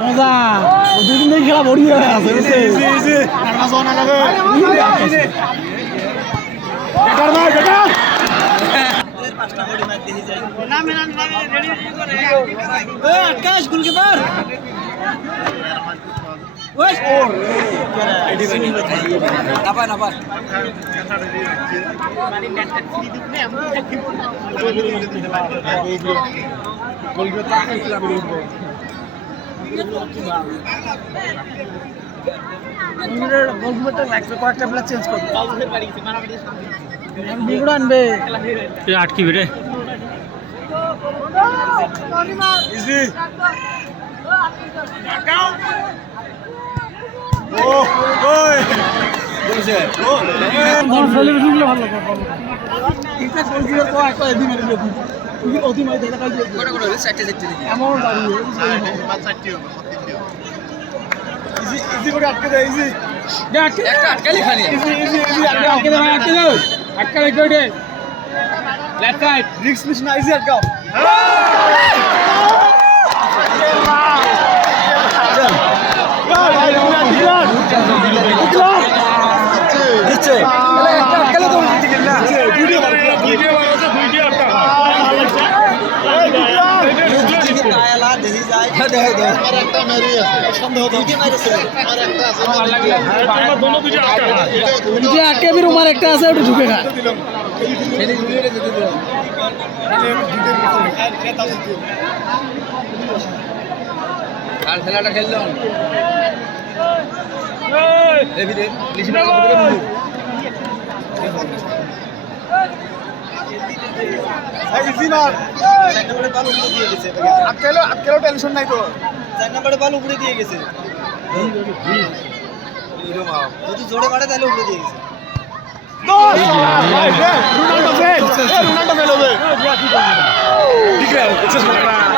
মজা দুদিন থেকে খেলা বড়ি হয়ে আছে আকাশ গোলকিপার কয়েকটা প্লেয়ার চেঞ্জ করবে আনবে আটকিবি রে রুমার একটা আছে ওটা ঢুকে খা কাল খেলাটা খেললাম টেনশন নাই তো 4 নম্বরে বল উপরে দিয়ে গেছে যদি জোরে মারে তাহলে উপরে দিয়ে গেছে রোনাল্ডো ফেল হবে ঠিক আছে